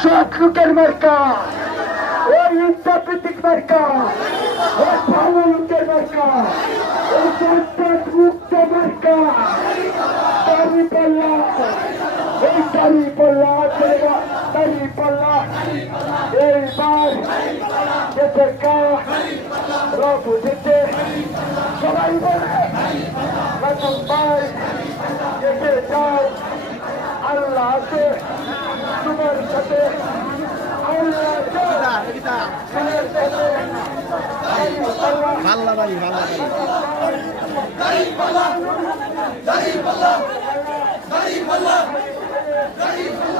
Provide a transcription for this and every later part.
সৎ লোকের মার্কা, ওই ইচ্ছাপ্রীতিক মার্কা, ওই ভালো লোকের মার্কা, ওই সন্ত্রাস মুক্ত মার্কা। দাঁড়িপাল্লা, এই দাঁড়িপাল্লা, দাঁড়িপাল্লা এইবার দেশের রব উঠেছে। সবাই বলে নতুন ভাই এসে যাও, আল্লাহ আছে তোমার সাথে, আল্লাহ আছে তোমার সাথে। ভাল্লা বাড়ি ভাল্লা বাড়ি দাঁড়িপাল্লা দাঁড়িপাল্লা দাঁড়িপাল্লা দাঁড়িপাল্লা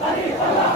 দাঁড়িপাল্লা